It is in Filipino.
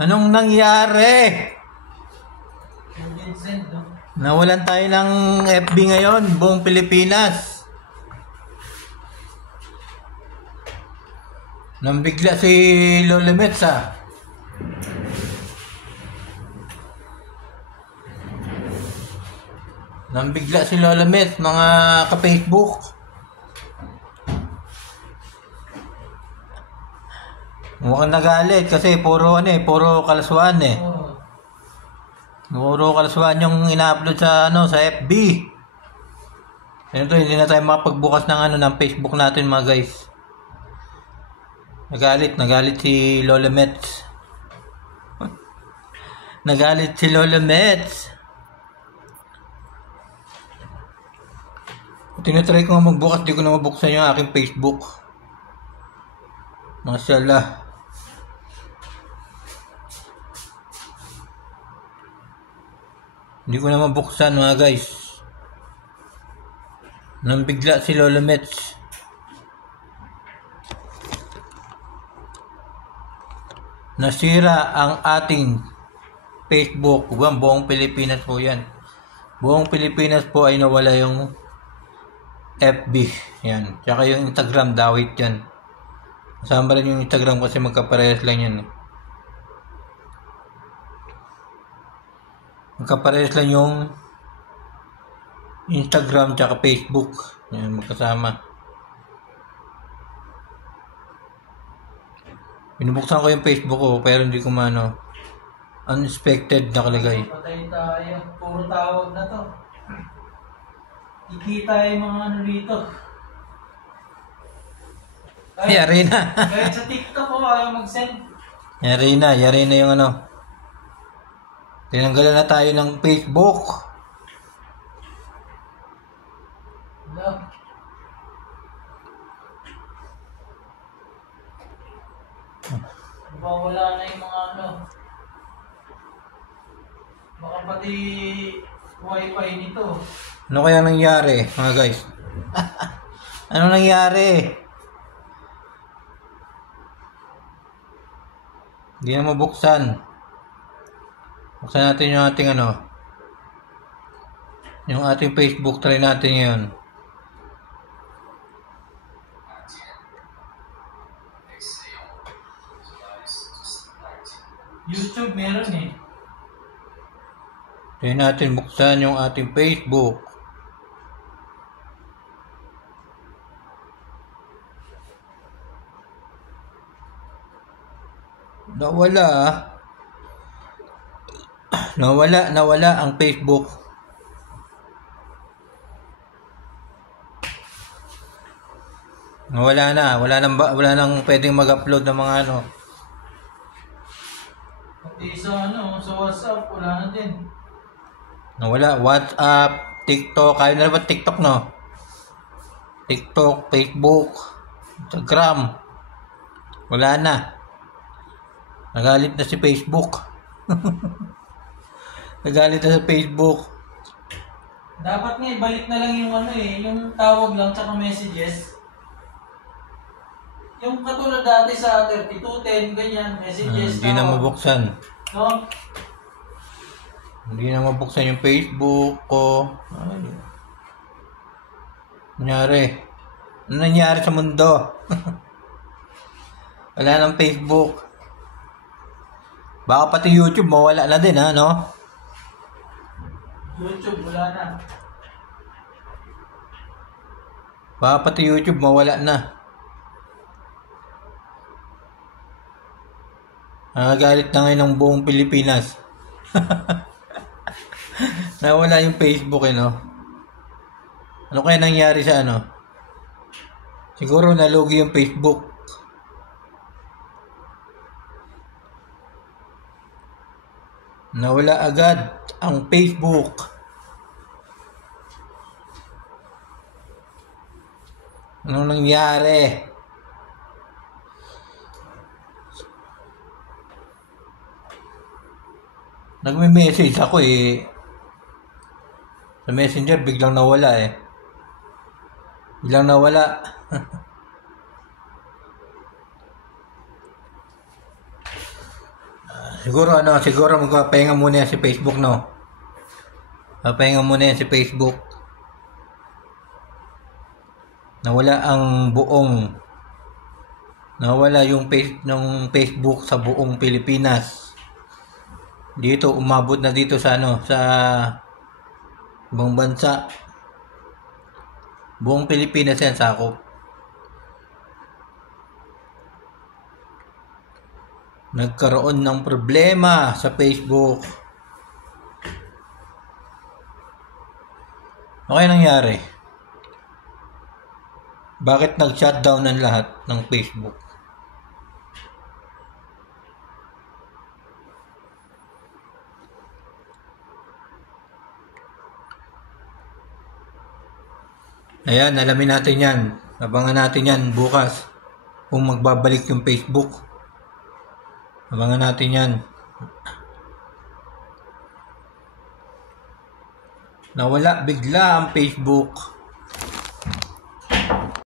Anong nangyari? Nawalan tayo ng FB ngayon, buong Pilipinas. Nang bigla si Lola Mets Nang bigla si Lola Mets, mga ka-Facebook. Mukhang nagalit kasi puro kalaswaan eh. Puro kalaswaan yung ina-upload sa FB. Ito, hindi na tayo makapagbukas ng Facebook natin mga guys. Nagalit si Lola Mets. Nagalit si Lola Mets. Tinatry ko nga magbukas, di ko na mabuksan yung aking Facebook. Masyaallah. Hindi ko na mabuksan mga guys. Nang bigla si Lola Mets. Nasira ang ating Facebook. Buong Pilipinas po yan. Buong Pilipinas po ay nawala yung FB. Yan. Tsaka yung Instagram, dawit yan. Kasama rin yung Instagram kasi magkaparehas lang yan. Magkaparehas lang yung Instagram tsaka Facebook. Yan, magkasama. Binubuksan ko yung Facebook ko pero hindi ko unexpected nakalagay. Patay tayo. Puro tawag na to. Ikita yung mga rito. Yari na. Kahit sa TikTok ko ayaw mag-send. Yari na yung Tinanggalan na tayo ng Facebook. Wala na yung mga baka pati wifi nito. Ano kaya nangyari mga guys? Ano nangyari? Hindi na mabuksan. Buksan natin yung ating yung ating Facebook. Try natin ngayon. YouTube meron eh. Try natin buksan yung ating Facebook. Nawala ang Facebook. Wala nang pwedeng mag-upload ng mga Pati sa WhatsApp wala na din. Nawala WhatsApp, TikTok, kaya na ba TikTok TikTok, Facebook, Instagram. Wala na. Nagalit na si Facebook. Nagalit na sa Facebook. Dapat nga ibalik na lang yung yung tawag lang tsaka messages. Yung katulad dati sa 3210 ganyan, messages. Hindi na mabuksan. No? Hindi na mabuksan yung Facebook ko. Nangyari. Ano nangyari sa mundo? Wala nang Facebook. Baka pati YouTube mawala na din YouTube wala na. Baka pati YouTube mawala na. Galit na ngayon ng buong Pilipinas. Nawala yung Facebook Ano kaya nangyari sa Siguro nalugi yung Facebook. Nawala agad ang Facebook. Anong nangyari? Nagme-message ako sa Messenger, biglang nawala Biglang nawala. Siguro magpapahinga muna yan si Facebook, no? Papahinga muna yan si Facebook. Nawala yung Facebook sa buong Pilipinas. Dito umabot na dito sa ibang bansa. Buong Pilipinas yan sakop. Nagkaroon ng problema sa Facebook. Ano nangyari? Bakit nag-shutdown ng lahat ng Facebook? Ayan, alamin natin yan. Abangan natin yan bukas. Kung magbabalik yung Facebook. Abangan natin yan. Nawala bigla ang Facebook.